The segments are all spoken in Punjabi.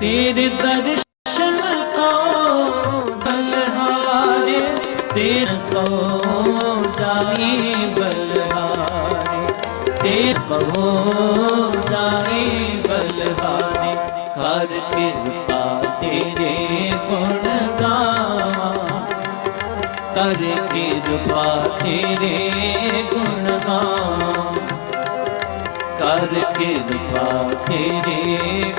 ਤੇਰੇ ਦਰਸ਼ਨ ਕੋ ਬਲਹਾਰੇ ਤੇਰੇ ਕੋ ਜਾਏ ਬਲਹਾਰੇ ਤੇਰੇ ਕੋ ਜਾਏ ਬਲਹਾਰੇ ਕਰ ਕਿਰਪਾ ਤੇਰੇ ਗੁਣ ਗਾਵਾਂ। ਕਰ ਕਿਰਪਾ ਤੇਰੇ ਗੁਣ ਗਾਵਾਂ। ਕਰ ਕਿਰਪਾ ਤੇਰੇ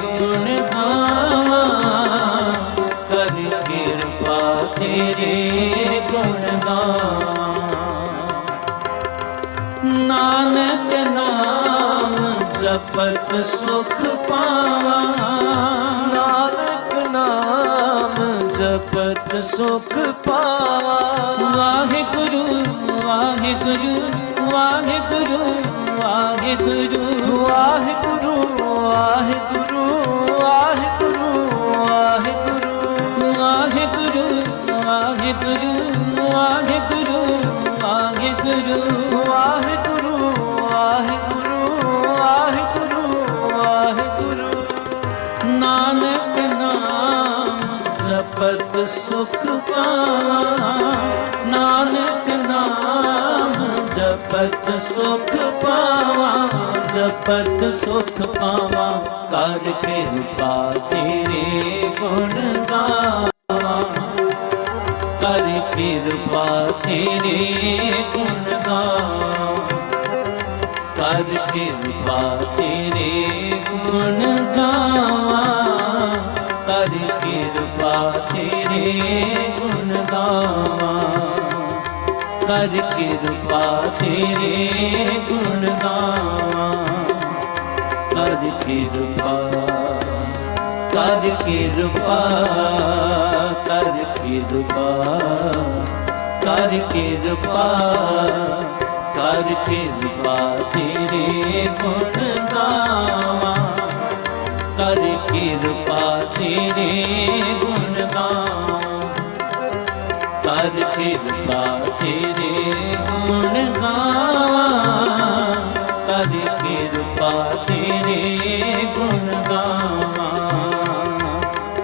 ਜਪਤ ਸੁਖ ਪਾਵਾਂ ਨਾਨਕ ਨਾਮ ਜਪਤ ਸੁਖ ਪਾਵਾ। ਵਾਹਿਗੁਰੂ ਵਾਹਿਗੁਰੂ। ਜਪਤ ਸੁਖ ਪਾਵਾਂ, ਕਰ ਕਿਰਪਾ ਤੇਰੇ ਗੁਣ ਗਾਵਾਂ। ਕਰ ਕਿਰਪਾ ਤੇਰੇ ਗੁਣ ਗਾਵਾਂ। ਕਰ ਕਿਰਪਾ ਕਿਰਪਾ, ਕਰ ਕਿਰਪਾ ਕਰ ਕਿਰਪਾ ਕਰ ਕਿਰਪਾ ਕਰ ਕਿਰਪਾ ਤੇਰੇ ਗੁਣ ਗਾਵਾਂ। ਕਰ ਕਿਰਪਾ ਤੇਰੇ ਗੁਣ ਗਾਵਾਂ। ਕਰ ਕਿਰਪਾ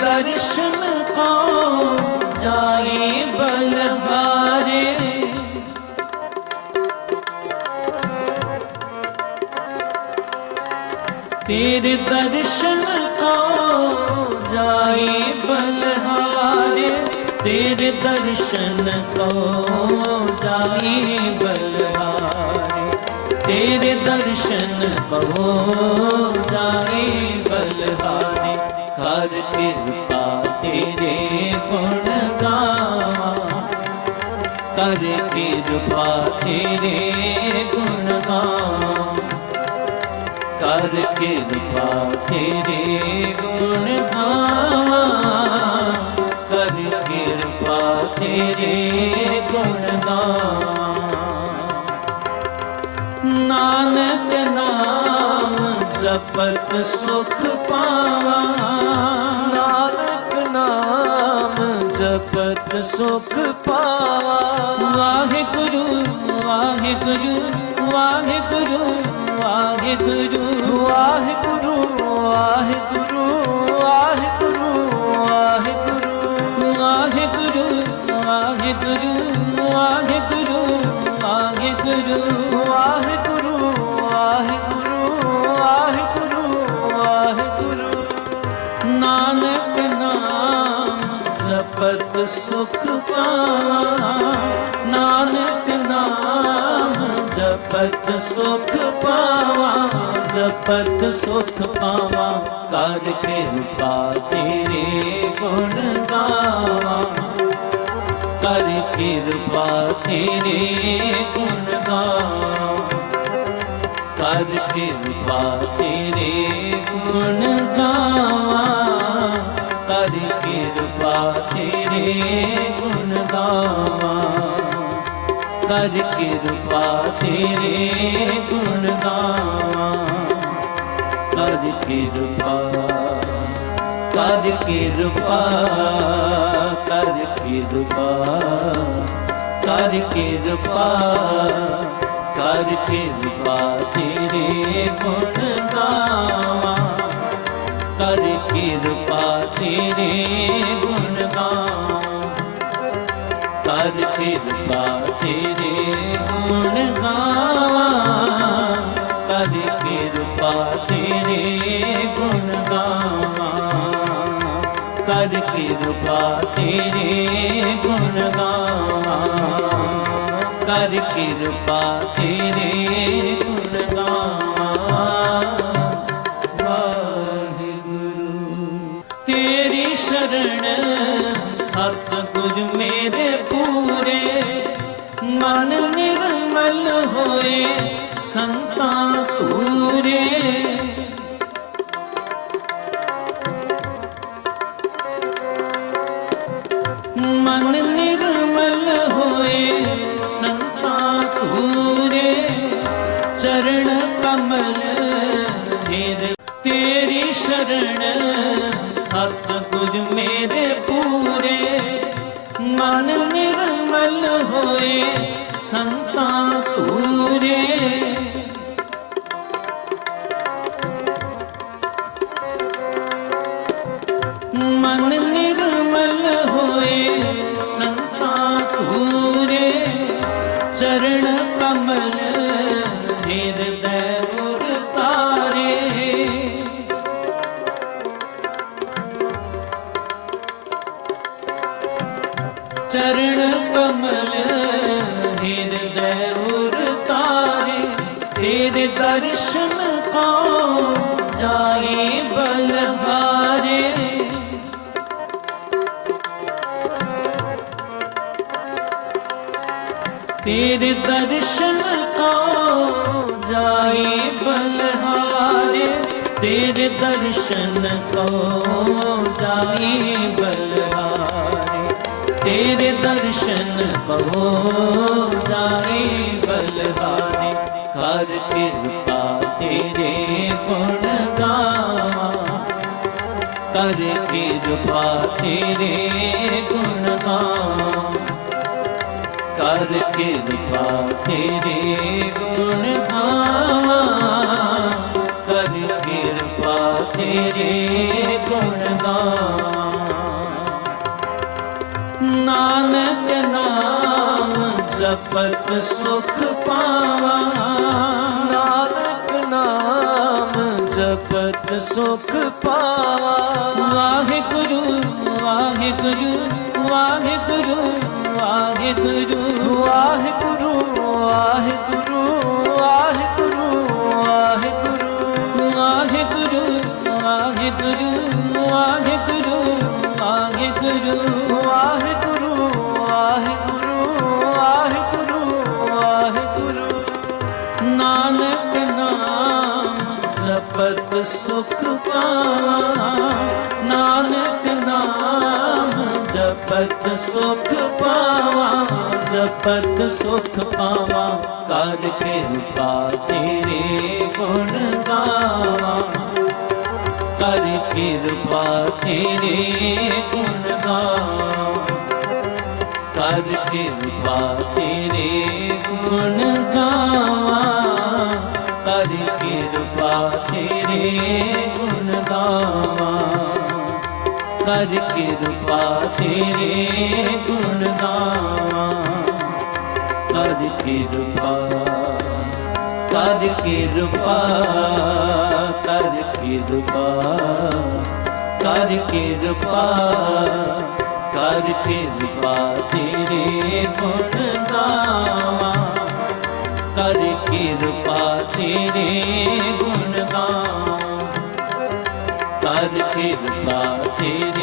दर्शन को जाए बलहारे तेरे दर्शन को जाए बलहारे तेरे दर्शन को जाए बलहारे तेरे दर्शन को ਤੇਰੇ ਗੁਣ ਗਾਵਾਂ। ਕਰ ਕਿਰਪਾ ਤੇਰੇ ਗੁਣ ਗਾਵਾਂ। ਕਰ ਕਿਰਪਾ ਤੇਰੇ ਗੁਣ ਗਾਵਾਂ। ਕਰ ਕਿਰਪਾ ਤੇਰੇ ਗੁਣ ਗਾਵਾਂ। ਨਾਨਕ ਨਾਮ ਜਪਤ ਸੁਖ ਪਾਵਾਂ। ਸੁਖ ਪਾਵਾ। ਵਾਹਿਗੁਰੂ ਵਾਹਿਗੁਰੂ। ਵਾਹਿਗੁਰੂ ਪਾਵਾਂ ਜਪਤ ਸੁਖ ਪਾਵਾਂ ਕਰ ਕਿਰਪਾ ਤੇਰੇ ਗੁਣ ਗਾਵਾਂ। ਕਰ ਕਿਰਪਾ ਤੇਰੇ ਗੁਣ ਗਾਵਾਂ। ਕਰ ਕਿਰਪਾ ਤੇਰੇ ਗੁਣ ਗਾਵਾਂ। ਕਰ ਕਿਰਪਾ ਤੇਰੇ ਗੁਣ ਗਾਵਾਂ। ਕਰ ਕਿਰਪਾ ਤੇਰੇ ਕਿਰਪਾ, ਕਰ ਕਿਰਪਾ ਕਰ ਕਿਰਪਾ ਕਰ ਕਿਰਪਾ ਕਰ ਕਿਰਪਾ ਤੇਰੇ ਗੁਣ ਗਾਵਾਂ, ਕਰ ਕਿਰਪਾ ਤੇਰੇ ਗੁਣ ਗਾਵਾਂ, ਕਰ ਕਿਰਪਾ ਤੇਰੇ ਤੇਰੇ ਦਰਸ਼ਨ ਕੋ ਜਾਏ ਬਲਹਾਰੇ। ਤੇਰੇ ਦਰਸ਼ਨ ਕੋ ਜਾਏ ਬਲਹਾਰੇ। ਤੇਰੇ ਦਰਸ਼ਨ ਕੋ ਜਾਏ ਬਲਹਾਰੇ। ਕਰ ਕਿਰਪਾ ਤੇਰੇ ਗੁਣ ਗਾਵਾਂ। ਕਰ ਕਿਰਪਾ ਤੇਰੇ ਜਪਤ ਸੁਖ ਪਾਵਾਂ। ਨਾਨਕ ਨਾਮ ਜਪਤ ਸੁਖ ਪਾਵਾ। ਵਾਹਿਗੁਰੂ ਵਾਹਿਗੁਰੂ ਵਾਹਿਗੁਰੂ। ਜਪਤ ਸੁਖ ਪਾਵਾਂ, ਕਰ ਕਿਰਪਾ ਤੇਰੇ ਗੁਣ ਗਾਵਾਂ। ਕਰ ਕਿਰਪਾ ਤੇਰੇ ਗੁਣ ਗਾਵਾਂ। ਕਰ ਕਿਰਪਾ ਤੇਰੇ ਗੁਣ ਗਾਵਾਂ। ਕਰ ਕਿਰਪਾ ਤੇਰੇ ਗੁਣ ਗਾਵਾਂ। ਕਰ ਕਿਰਪਾ ਕਿਰਪਾ ਕਰ ਕਿਰਪਾ ਕਰ ਕਿਰਪਾ ਕਰ ਕਿਰਪਾ ਗੁਣ ਗਾਵਾਂ। ਕਰ ਕਿਰਪਾ ਤੇਰੇ ਗੁਣ ਗਾਵਾਂ। ਕਰ ਕਿਰਪਾ ਤੇਰੇ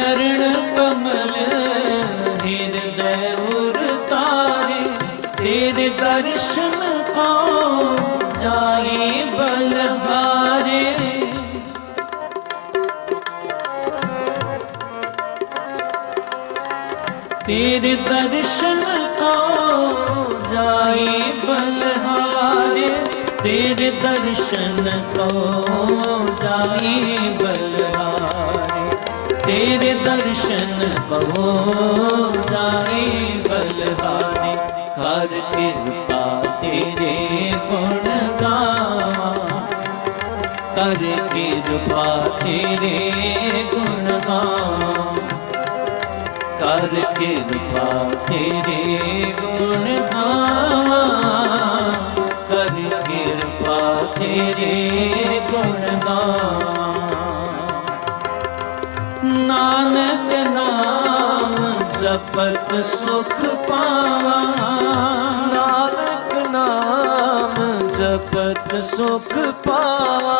ਚਰਨ ਕਮਲ, ਹਿਰਦੈ ਉਰ ਤੇਰੇ ਦਰਸ਼ਨ ਕੋ ਜਾਏ ਬਲਹਾਰੇ। ਤੇਰੇ ਦਰਸ਼ਨ ਕੋ ਜਾਏ ਬਲਹਾਰੇ, ਤੇਰੇ ਦਰਸ਼ਨ ਕੋ ਜਾਏ ਦਰਸ਼ਨ ਕੋ ਬਲਹਾਰੇ ਕਰ ਕਿਰਪਾ ਤੇਰੇ ਗੁਣ ਗਾਵਾਂ। ਕਰ ਕਿਰਪਾ ਤੇਰੇ ਗੁਣ ਗਾਵਾਂ। ਕਰ ਕਿਰਪਾ ਤੇਰੇ ਸੁਖ ਪਾਵਾਂ। ਨਾਨਕ ਨਾਮ ਜਪਤ ਸੁਖ ਪਾਵਾ।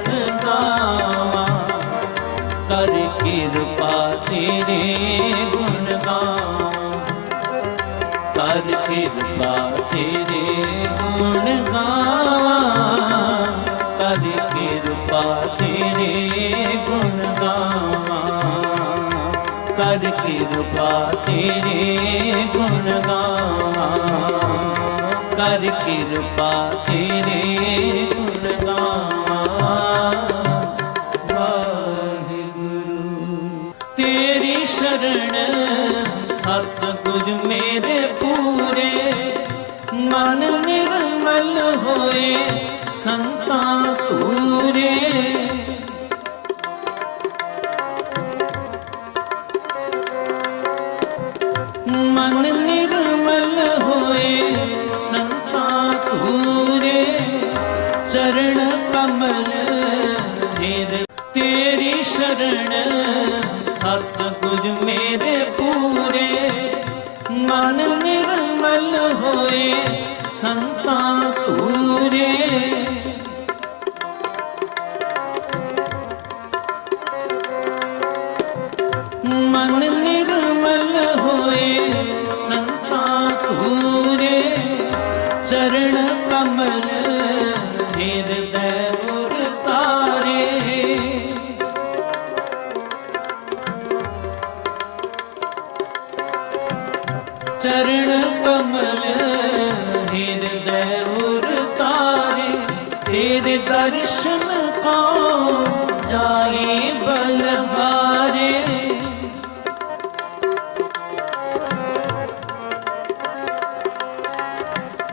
ਤੇਰੇ ਦਰਸ਼ਨ ਕੋ ਜਾਏ ਬਲਹਾਰੇ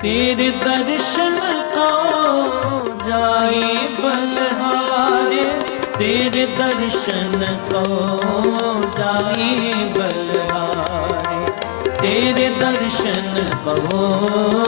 ਤੇਰੇ ਦਰਸ਼ਨ ਕੋ ਜਾਏ ਬਲਹਾਰੇ ਤੇਰੇ ਦਰਸ਼ਨ ਕੋ ਜਾਏ ਬਲਹਾਰੇ ਤੇਰੇ ਦਰਸ਼ਨ ਕੋ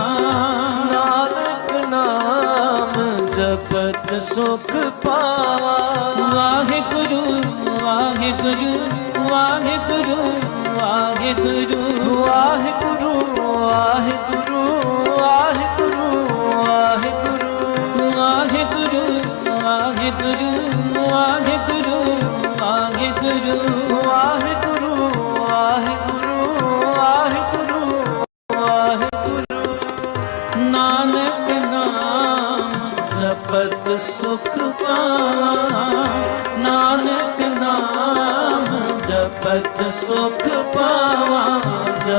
ਸੁਖ ਪਾਵਾ। ਵਾਹਿਗੁਰੂ ਵਾਹਿਗੁਰੂ। ਵਾਹਿਗੁਰੂ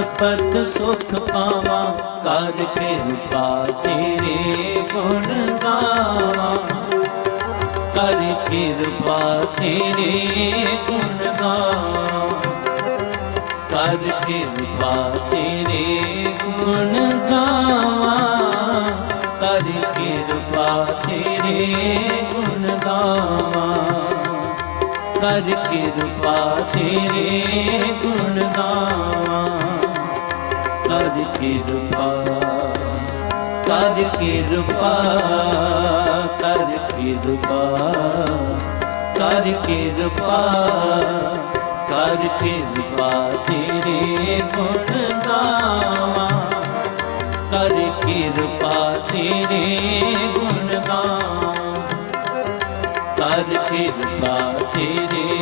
ਜਪਤ ਸੁਖ ਪਾਵਾਂ, ਕਰ ਕਿਰਪਾ ਤੇਰੇ ਗੁਣ ਗਾਵਾਂ। ਕਰ ਕਿਰਪਾ ਤੇਰੇ ਗੁਣ ਗਾਵਾਂ। ਕਰ ਕਿਰਪਾ ਤੇਰੇ ਗੁਣ ਗਾਵਾਂ। ਕਰ ਕਿਰਪਾ ਤੇਰੇ ਗੁਣ ਗਾਵਾਂ। ਕਰ ਕਿਰਪਾ ਤੇਰੇ ਗੁਣ ਗਾਵਾਂ। ਕਿਰਪਾ, ਕਰ ਕਿਰਪਾ ਕਰ ਕਿਰਪਾ ਕਰ ਕਿਰਪਾ ਕਰ ਕਿਰਪਾ ਤੇਰੇ ਗੁਣ ਗਾਵਾਂ, ਕਰ ਕਿਰਪਾ ਤੇਰੇ ਗੁਣ ਗਾਵਾਂ, ਕਰ ਕਿਰਪਾ ਤੇਰੇ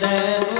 der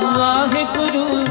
guru.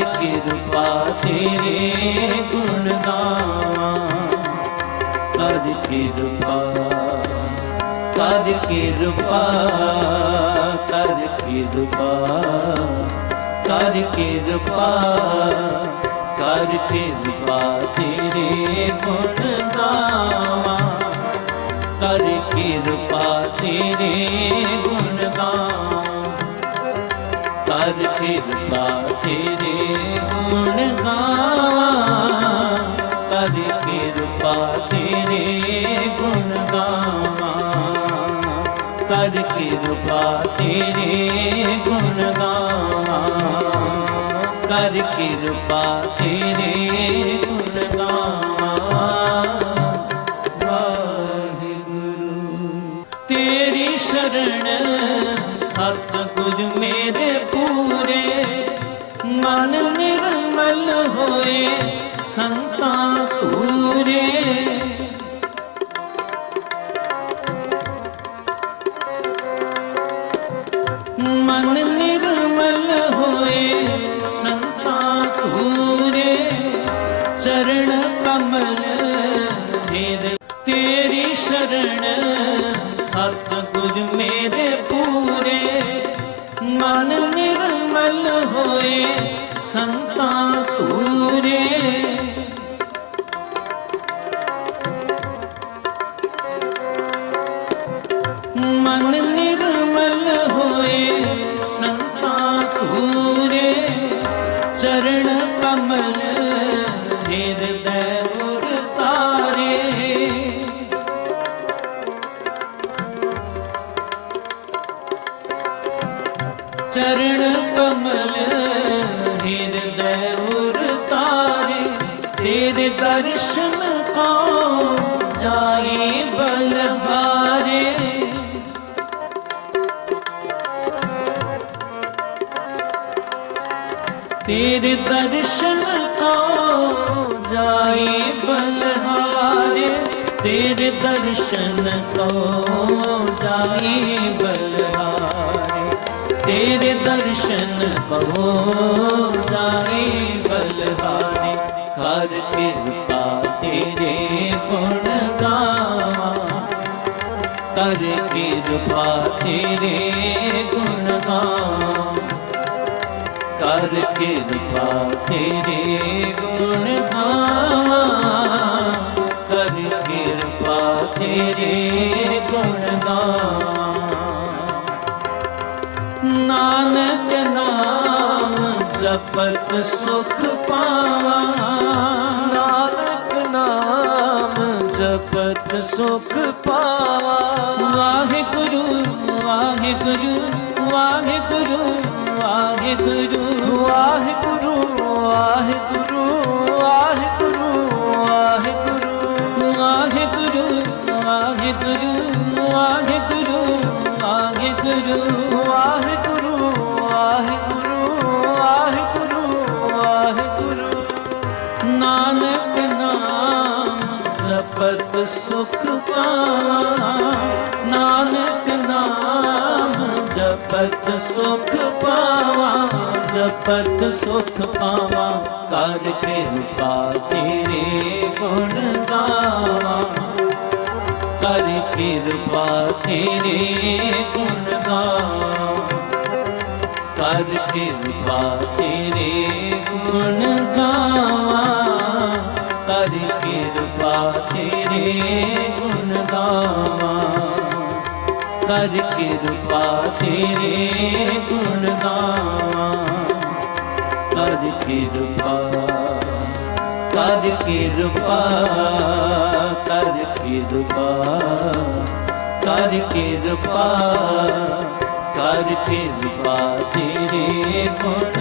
ਕਿਰਪਾ ਤੇਰੇ ਗੁਣ ਗਾਵਾਂ। ਕਰ ਕਿਰਪਾ ਕਰ ਕਿਰਪਾ ਕਰ ਕਿਰਪਾ ਕਰ ਕਿਰਪਾ ਕਰ ਕਿਰਪਾ ਤੇਰੇ ਗੁਣ ਗਾਵਾਂ। ਕਰ ਕਿਰਪਾ ਤੇਰੇ ਗੁਣ ਗਾਵਾਂ। ਕਰ ਕਿਰਪਾ ਤੇਰੇ चरण ਦਰਸ਼ਨ ਕੋ ਬਲਹਾਰੇ ਕਰ ਕਿਰਪਾ ਤੇਰੇ ਗੁਣ ਗਾਵਾਂ। ਕਰ ਕਿਰਪਾ ਤੇਰੇ ਗੁਣ ਗਾਵਾਂ। ਕਰ ਕਿਰਪਾ ਤੇਰੇ सुख पा ਜਪਤ ਸੁਖ ਪਾਵਾਂ, ਜਪਤ ਸੁਖ ਪਾਵਾਂ, ਕਰ ਕਿਰਪਾ ਤੇਰੇ ਗੁਣ ਗਾਵਾਂ। ਕਰ ਕਿਰਪਾ ਤੇਰੇ ਗੁਣ ਗਾਵਾਂ। ਕਰ ਕਿਰਪਾ ਤੇਰੇ ਕਰ ਕਿਰਪਾ, ਤੇਰੇ ਗੁਣ ਗਾਵਾਂ। ਕਰ ਕਿਰਪਾ ਕਰ ਕਿਰਪਾ ਕਰ ਕਿਰਪਾ ਕਰ ਕਿਰਪਾ ਕਰ ਕਿਰਪਾ, ਤੇਰੇ ਗੁਣ